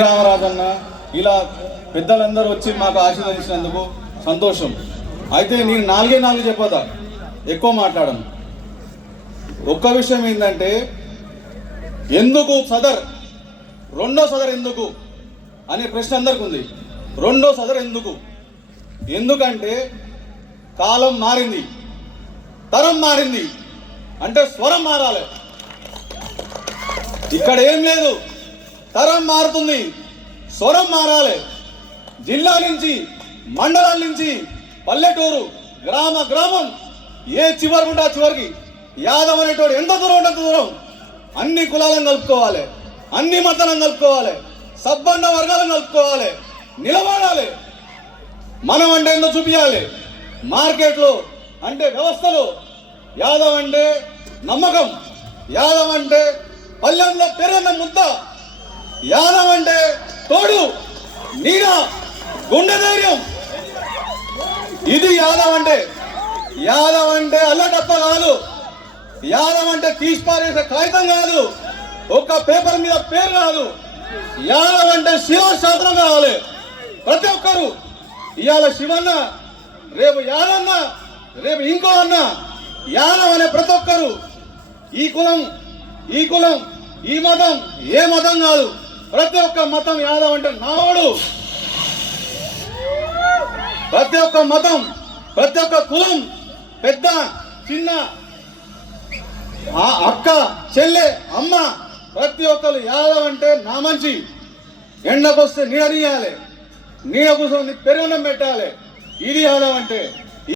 రామరాజన్న ఇలా పెద్దలందరూ వచ్చి మాకు ఆశీర్వదించినందుకు సంతోషం. అయితే నేను నాలుగు చెప్పదా, ఎక్కువ మాట్లాడను. ఒక్క విషయం ఏంటంటే, ఎందుకు సదర్ రెండో సదర్ ఎందుకు అనే ప్రశ్న అందరికి ఉంది. రెండో సదర్ ఎందుకంటే కాలం మారింది, తరం మారింది, అంటే స్వరం మారాలి. ఇక్కడ ఏం లేదు, తరం మారుతుంది, స్వరం మారాలి. జిల్లా నుంచి, మండలం నుంచి, పల్లెటూరు, గ్రామం ఏ చివరికి ఉంటే ఆ చివరికి యాదవ్ అనేటోడు ఎంత దూరం ఉంటే దూరం అన్ని కులాలను కలుపుకోవాలి, అన్ని మతాలను కలుపుకోవాలి, సబ్బండ వర్గాలను కలుపుకోవాలి, నిలబడాలి. మనం అంటే ఏందో చూపించాలి. మార్కెట్లో అంటే వ్యవస్థలో యాదవ్ అంటే నమ్మకం, యాదవ్ అంటే పల్లెంలో పెరుగన్న ముద్ద, యాదవ్ అంటే తోడు నీడ గుండె ధైర్యం. ఇది యాదవ్ అంటే. యాదవ్ అంటే అల్లటప్ప కాదు, యాదవ్ అంటే తీసిపారేసే కాగితం కాదు, ఒక్క పేపర్ మీద పేరు కాదు. యాదవ్ అంటే శివశాస్త్రం కావాలి. ప్రతి ఒక్కరు ఇవాళ శివన్న, రేపు యాదన్న, రేపు ఇంకో అన్న, యాదవ్ అనే ప్రతి ఒక్కరు ఈ కులం ఈ మతం ఏ మతం కాదు, ప్రతి ఒక్క మతం యాదవ్ అంటే నావాడు. ప్రతి ఒక్క మతం, ప్రతి ఒక్క కులం, పెద్ద చిన్న, అక్క చెల్లె అమ్మ, ప్రతి ఒక్కరు యాదవ్ అంటే నా మంచి. ఎండకొస్తే నీడనీయాలి, నీడ కోసం పెరుగన్నం పెట్టాలి. ఇది యాదవ్ అంటే.